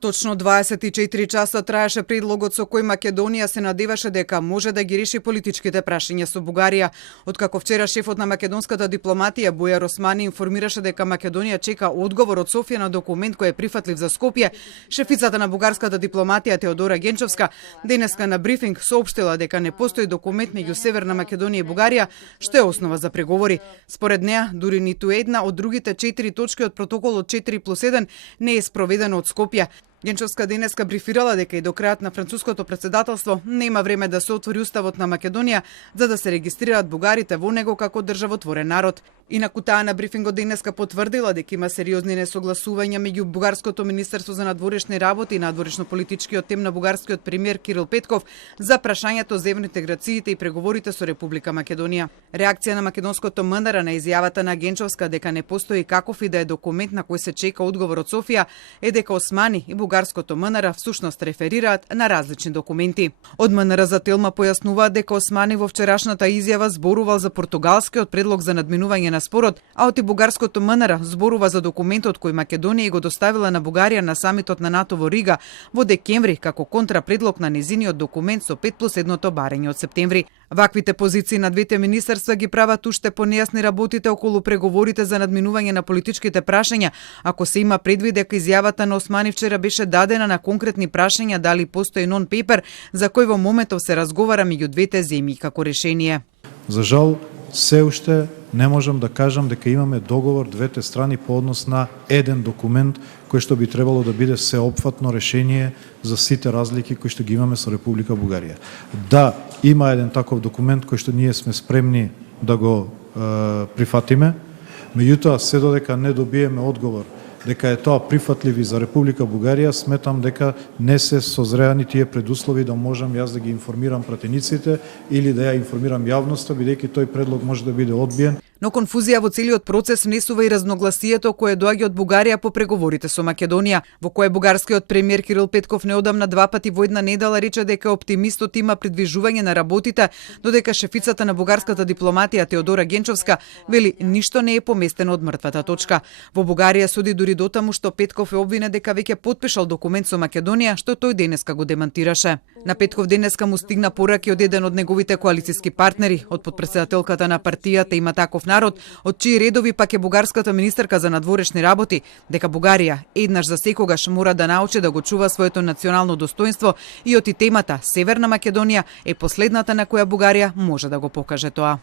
Точно 24 часа траеше предлогот со кој Македонија се надеваше дека може да ги реши политичките прашања со Бугарија. Откако вчера шефот на македонската дипломатија Бујар Османи информираше дека Македонија чека одговор од Софија на документ кој е прифатлив за Скопје, шефицата на бугарската дипломатија Теодора Генчовска денеска на брифинг соопштила дека не постои документ меѓу Северна Македонија и Бугарија, што е основа за преговори. Според неа, дури ниту една од другите 4 точки од протоколот 4+1 не е спроведено од Скопје. Генчовска денеска брифирала дека и до крајот на француското председателство нема време да се отвори уставот на Македонија за да се регистрираат бугарите во него како државотворен народ. Инаку таа на брифингот денеска потврдила дека има сериозни несогласувања меѓу бугарското министерство за надворешни работи и надворешно-политичкиот тем на бугарскиот премиер Кирил Петков за прашањето за евроинтеграциите и преговорите со Република Македонија. Реакција на македонското МНР на изјавата на Генчовска дека не постои каков и да е документ на кој се чека одговор од Софија е дека Османи и бугарското МНР всушност реферираат на различни документи. Од МНР за Телма појаснуваат дека Османи во вчерашната изјава зборувал за португалскиот предлог за надминување на спорот, а од и бугарското МНР зборува за документот кој Македонија го доставила на Бугарија на самитот на НАТО во Рига во декември како контрапредлог на незиниот документ со 5+1 барање од септември. Ваквите позиции на двете министерства ги прават уште понејасни работите околу преговорите за надминување на политичките прашања, ако се има предвид дека изјавата на Османи вчера беше дадена на конкретни прашања дали постои нон-пейпер за кој во моментов се разговара меѓу двете земји како решение. За жал, се уште не можам да кажам дека имаме договор двете страни по однос на еден документ кој што би требало да биде сеопфатно решение за сите разлики кои што ги имаме со Република Бугарија. Да, има еден таков документ кој што ние сме спремни да го прифатиме, меѓутоа се додека не добиеме одговор дека е тоа прифатливи за Република Бугарија, сметам дека не се созреани тие предуслови да можам јас да ги информирам пратениците или да ја информирам јавноста, бидејќи тој предлог може да биде одбиен. Но конфузија во целиот процес внесува и разногласието кое доаѓа од Бугарија по преговорите со Македонија, во кое бугарскиот премиер Кирил Петков неодамна 2 пати во една недела рече дека оптимистот има придвижување на работите, додека шефицата на бугарската дипломатија Теодора Генчовска вели ништо не е поместено од мртвата точка. Во Бугарија суди дури дотаму што Петков е обвинет дека веќе потпишал документ со Македонија, што тој денеска го демантираше. На Петков денеска му стигна пораки од еден од неговите коалициски партнери, од потпредседателката на партијата Има таков народ, од чии редови пак е бугарската министерка за надворешни работи, дека Бугарија еднаш за секогаш мора да научи да го чува своето национално достоинство и од и темата Северна Македонија е последната на која Бугарија може да го покаже тоа.